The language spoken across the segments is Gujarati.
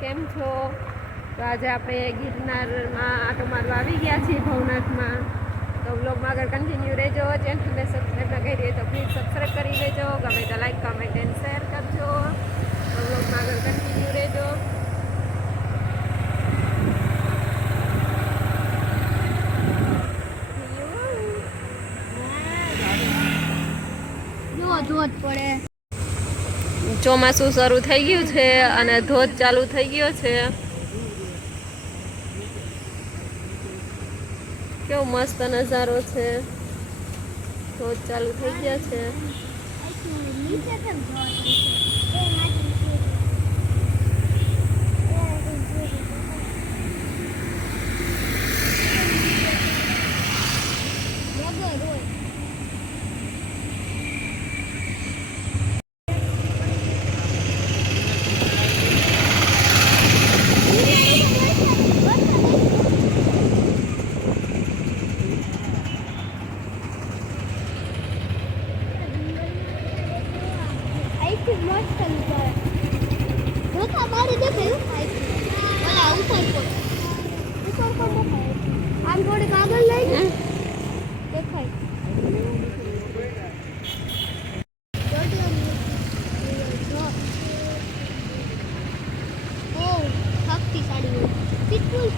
કેમ છો? તો આજે આપણે ગિરનારમાં આટો મારવા આવી ગયા છીએ ભવનાથમાં. તો વ્લોગમાં આગળ કન્ટિન્યુ રહેજો. ચેનલને સબસ્ક્રાઈબ ન કરી તો પ્લીઝ સબસ્ક્રાઈબ કરી લેજો. ગમે તો લાઈક કમેન્ટ એન્ડ શેર કરજો. તો વ્લોગમાં આગળ કન્ટિન્યુ રહેજો. ધોધ પડે. ચોમાસું શરૂ થઈ ગયું છે અને ધોધ ચાલુ થઈ ગયો છે. કેવો મસ્ત નજારો છે. ધોધ ચાલુ થઈ ગયા છે. આમ થોડી કાગળ લઈ દેખાય. શક્તિશાળી કેટલું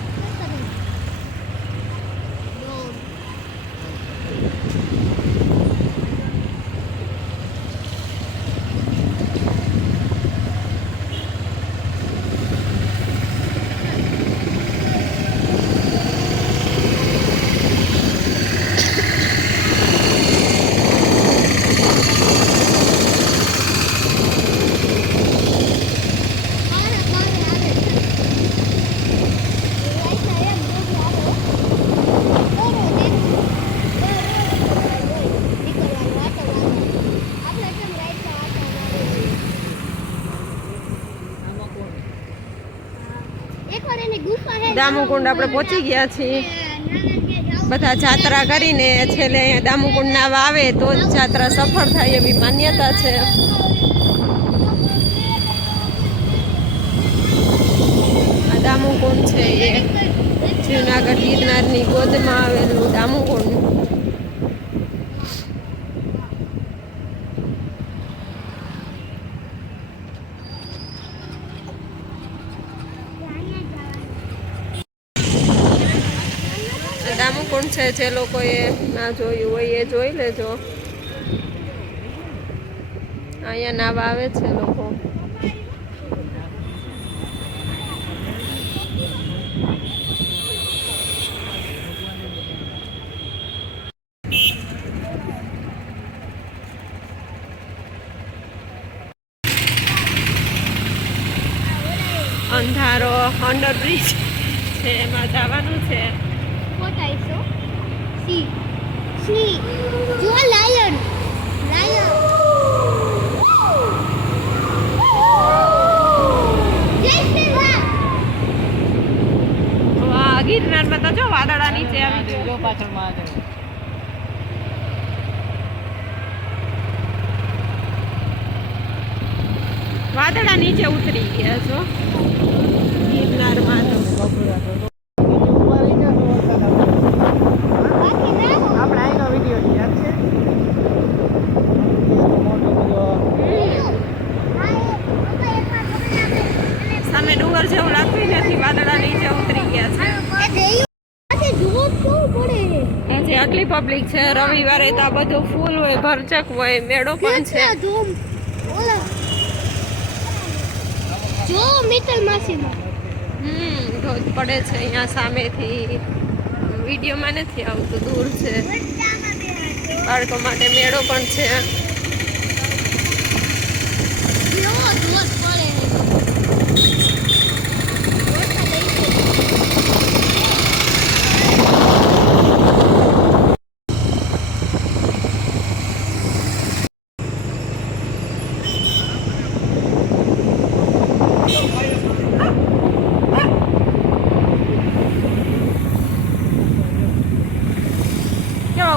દામુકુંડ આપણે પહોંચી ગયા છીએ. બધા જાત્રા કરીને છેલ્લે દામુકુંડ ના આવે તો જ જાત્રા સફળ થાય એવી માન્યતા છે. આ દામુકુંડ છે એ જૂનાગઢ ગિરનારની ગોદમાં આવેલું દામુકુંડ. દામુકુંડ છે જે લોકોએ ના જોયું હોય એ જોઈ લેજો. અહીંયા નાવા આવે છે લોકો. અંધારો અંડરબ્રિજ છે એમાં જવાનું છે. ગિરનારમાં તો જો વાદળા નીચે આવી ગયો. પાછળમાં વાદળા નીચે ઉતરી ગયા છો ગિરનારમાં. સામે ડુંગર જેવું લાગતું નથી, વાદળા નીચે ઉતરી ગયા છે. આજે આટલી પબ્લિક છે. રવિવારે તો આ બધું ફૂલ હોય, ભરચક હોય, મેળો પણ છે. ધોધ પડે છે અહીંયા સામેથી. વિડીયોમાં નથી આવતું, દૂર છે. બાળકો માટે મેળો પણ છે.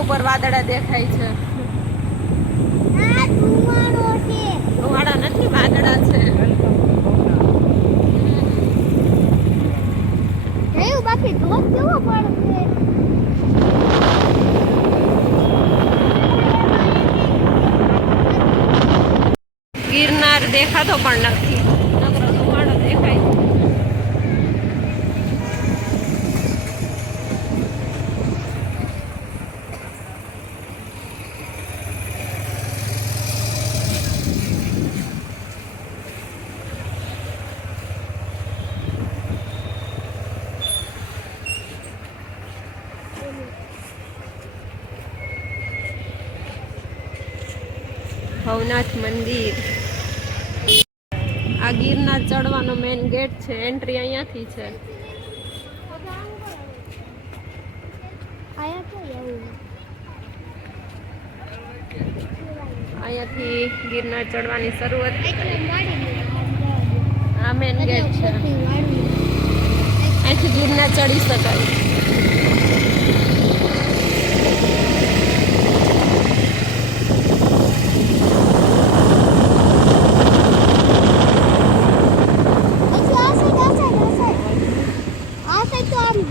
ઉપર વાદળા દેખાય છે. ધુવાડા નથી, વાદળા છે. નથી ધોધ કેવો પડે ગિરનાર દેખાતો પણ નથી, નકરો ધુમાડો દેખાય. ભવનાથ મંદિર. આ ગિરનાર ચડવાનો મેઇન ગેટ છે, એન્ટ્રી અહીંયાથી છે. આયા તો એવું અહીંયાથી ગિરનાર ચડવાની શરૂઆત. એટલે વાડી આ મેઇન ગેટ છે, વાડી અહીંથી ગિરનાર ચડી શકાય.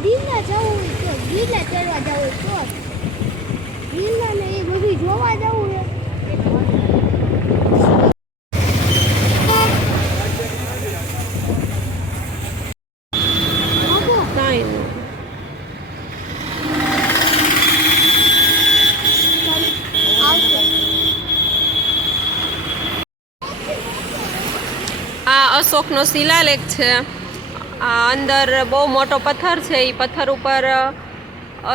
ગિરનાર જવું તો ગિરનાર ચડવા જવું તો ગિરનાર ને એ બધું જોવા જવું કાંઈ નહીં. આ અશોકનો શિલાલેખ છે. આ અંદર બહુ મોટો પથ્થર છે, એ પથ્થર ઉપર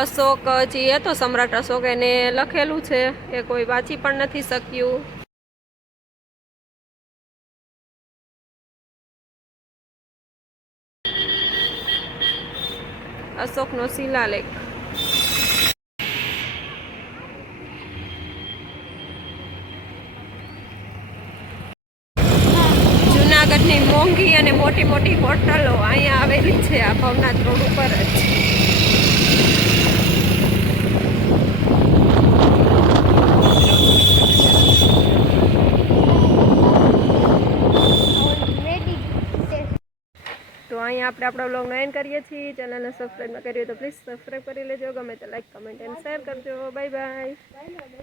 અશોક જે હતો સમ્રાટ અશોક એને લખેલું છે, એ કોઈ વાંચી પણ નથી શક્યું. અશોકનો શિલાલેખ. જુનાગઢની મોંઘી અને મોટી મોટી હોટલો અહીંયા આવેલી છે, આ ભવનાથ રોડ ઉપર જ. તો અહીંયા આપણે આપણો વ્લોગ એન્ડ કરીએ છીએ. ચેનલને સબસ્ક્રાઈબ ન કરી હોય તો પ્લીઝ સબસ્ક્રાઈબ કરી લેજો. ગમે તો લાઈક, કમેન્ટ એન્ડ શેર કરજો. Bye bye.